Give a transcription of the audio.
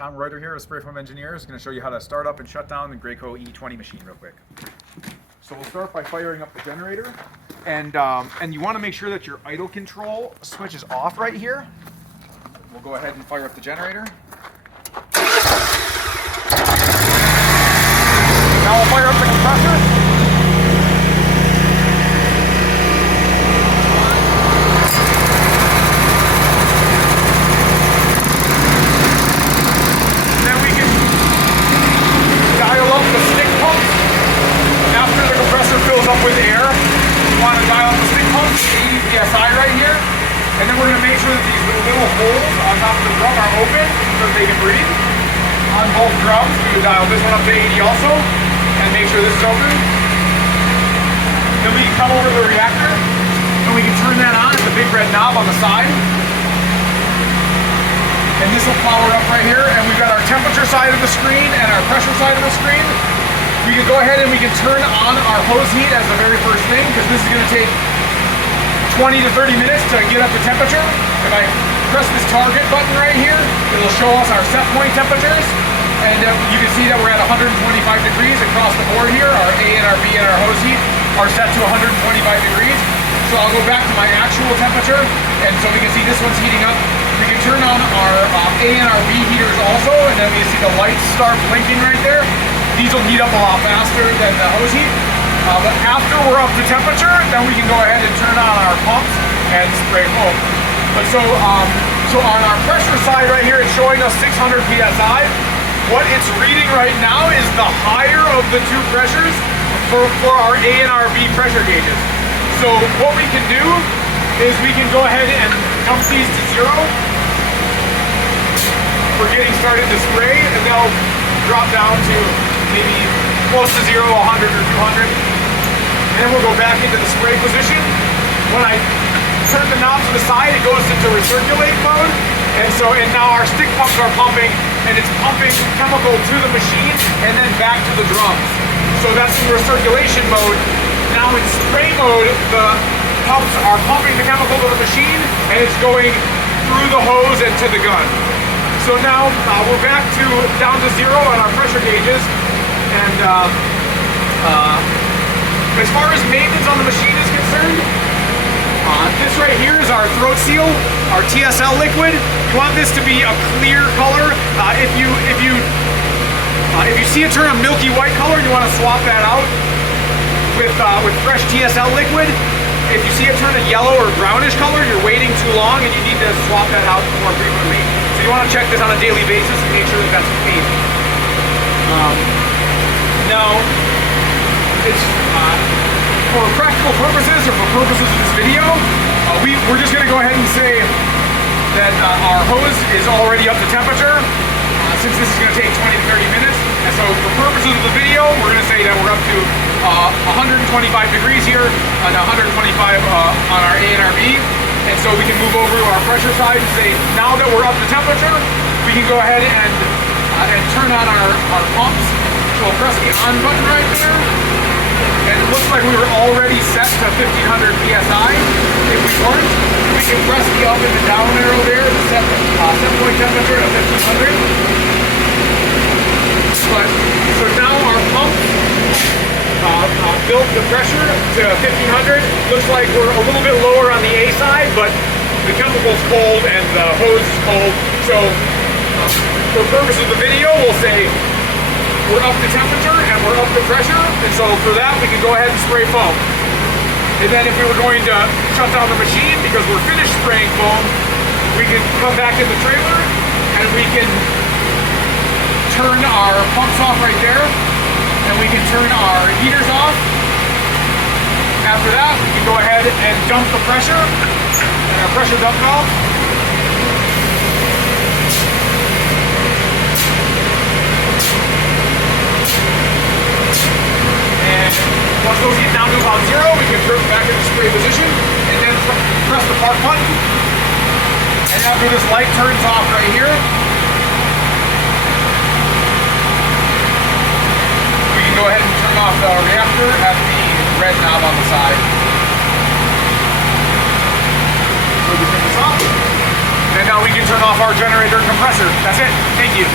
Tom Reuter here with Spray Foam Engineers. Going to show you how to start up and shut down the Graco E20 machine real quick. So we'll start by firing up the generator, and you want to make sure that your idle control switch is off right here. We'll go ahead and fire up the generator. Now we'll fire up the compressor. Up with air. You want to dial up the stick pump, 80 psi right here, and then we're going to make sure that these little holes on top of the drum are open so that they can breathe. On both drums, we would dial this one up to 80 also, and make sure this is open. Then we can come over to the reactor, and we can turn that on at the big red knob on the side. And this will power up right here, and we've got our temperature side of the screen and our pressure side of the screen. We can go ahead and we can turn on our hose heat as the very first thing, because this is going to take 20 to 30 minutes to get up to temperature. If I press this target button right here, it'll show us our set point temperatures, and you can see that we're at 125 degrees across the board here. Our A and our B and our hose heat are set to 125 degrees. So I'll go back to my actual temperature, and so we can see this one's heating up. We can turn on our A and our B heaters also, and then we see the lights start blinking right there. These will heat up a lot faster than the hose heat. But after we're up to temperature, then we can go ahead and turn on our pumps and spray foam. But so on our pressure side right here, it's showing us 600 psi. What it's reading right now is the higher of the two pressures for our A and our B pressure gauges. So what we can do is we can go ahead and dump these to zero. We're getting started to spray, and they'll drop down to maybe close to 0, 100 or 200. And then we'll go back into the spray position. When I turn the knob to the side, it goes into recirculate mode. And now our stick pumps are pumping, and it's pumping chemical to the machine and then back to the drums. So that's in recirculation mode. Now in spray mode, the pumps are pumping the chemical to the machine, and it's going through the hose and to the gun. So now we're back to down to 0 on our pressure gauges. And as far as maintenance on the machine is concerned, this right here is our throat seal, our TSL liquid. You want this to be a clear color. If you see it turn a milky white color, you want to swap that out with fresh TSL liquid. If you see it turn a yellow or brownish color, you're waiting too long, and you need to swap that out more frequently. So you want to check this on a daily basis and make sure that that's the case. Now, it's for practical purposes, or for purposes of this video, we're just going to go ahead and say that our hose is already up to temperature, since this is going to take 20 to 30 minutes. And so for purposes of the video, we're going to say that we're up to 125 degrees here, and 125 on our A and our B. And so we can move over to our pressure side and say, now that we're up to temperature, we can go ahead and turn on our pumps. So we'll press the on button right there, and it looks like we were already set to 1500 psi. If we weren't, we can press the up and the down arrow there to set point temperature to 1500. So now our pump built the pressure to 1500. Looks like we're a little bit lower on the A side, but the chemical's cold and the hose is cold. So for purposes of the video, we'll say we're up to temperature and we're up to pressure, and so for that we can go ahead and spray foam. And then if we were going to shut down the machine because we're finished spraying foam, we can come back in the trailer and we can turn our pumps off right there, and we can turn our heaters off. After that, we can go ahead and dump the pressure and our pressure dump valve. And once those get down to about 0, we can turn back into spray position and then press the park button. And after this light turns off right here, we can go ahead and turn off the reactor at the red knob on the side. So we turn this off. And now we can turn off our generator and compressor. That's it. Thank you.